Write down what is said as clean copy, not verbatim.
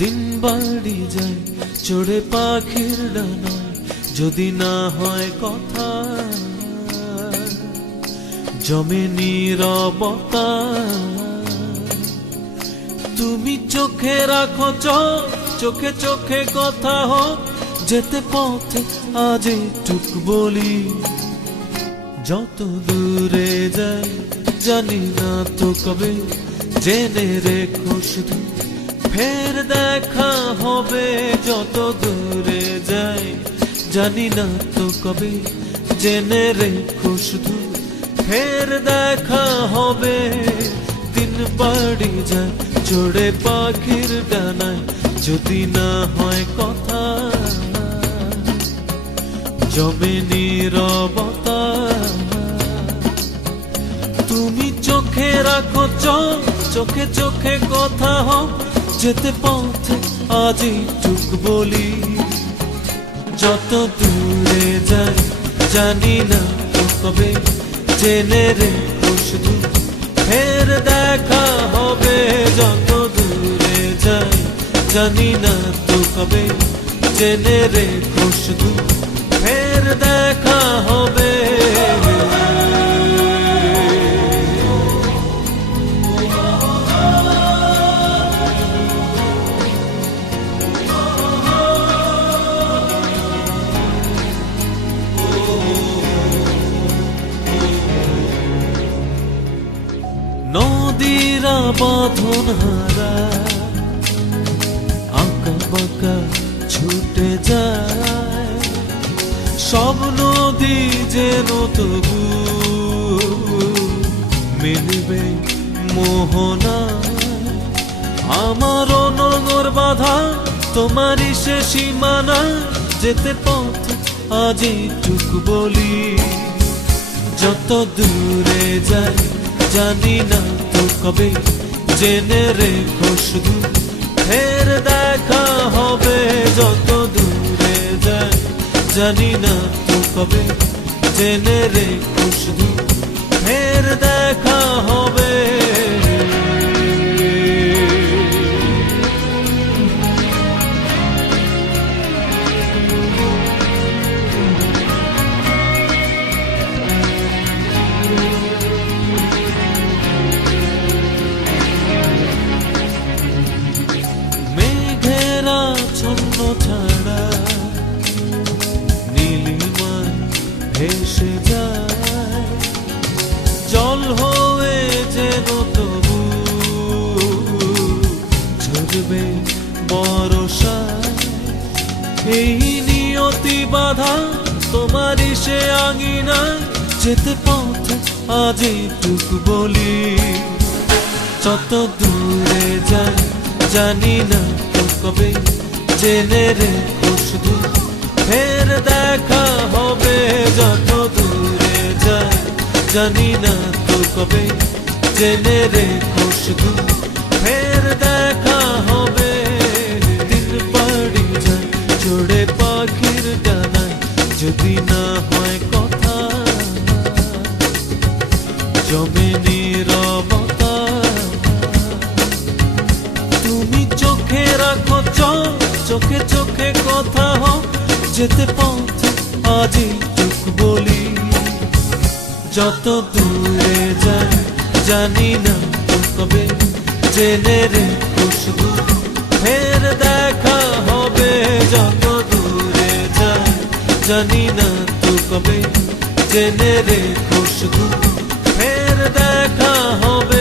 দিন বাড়ি যায় চড়ে পাখির ডানায়, যদি না হয় কথা জমে নীরবতা। তুমি চোখে রাখো চোখে চোখে কথা হোক, যেতে পথে আজ টুক বলি। যত দূরে যাই জানি না তো কবে, জেনে রেখো শুধু ফের দেখা হবে। যত দূরে যাই জানি না তো কবে, জেনে রেখো শুধু ফের দেখা হবে। দিন বাড়ি যায় চড়ে পাখির ডানায়, যদি না হয় কথা জমে নীরবতা। তুমি চোখে রাখো চোখে চোখে কথা হোক, যেতে পথে আজই টুক বলি। যত দূরে যাই জানি না তো কবে, জেনে রেখো শুধু ফের দেখা হবে। যত দূরে যাই জানি না তো কবে, জেনে রেখো শুধু ফের দেখা হবে। নদীরা বাঁধন হারা আঁকা বাঁকা ছুটে যায়, সব নদী যেন তবু মিলবে মোহনা। আমারও নগর বাঁধা তোমারই সে সীমানা, যেতে পথ আজই টুক বলি। যত দূরে যাই জানি না তো কবে, জেনে রেখো শুধু ফের দেখা হবে। যত দূরে যাই জানি না তো কবে, জেনে রেখো শুধু ফের দেখা হবে। ছন্ন ছাড়া নীলিমায় ভেসে যায়, জল হয়ে যেন তবু ঝরবে বর্ষায়। এই নিয়তি বাধা তোমারই সে আঙিনায়, যেতে পথে আজই টুক বলি। যত দূরে যাই জানি না তো কবে, জেনে রেখো শুধু ফের দেখা হবে। যত দূরে যাই জানি না তো কবে, জেনে রেখো শুধু ফের দেখা হবে। দিন বাড়ি যায় চড়ে পাখির ডানায়, যদি না হয় কথা জমে নীরবতা। তুমি চোখে রাখো চোখে চোখে কথা হোক, যেতে পথে আজই টুক বলি। যত দূরে যাই জানি না তো কবে, জেনে রেখো শুধু ফের দেখা হবে। যত দূরে যাই জানি না তো কবে, জেনে রেখো শুধু ফের দেখা হবে।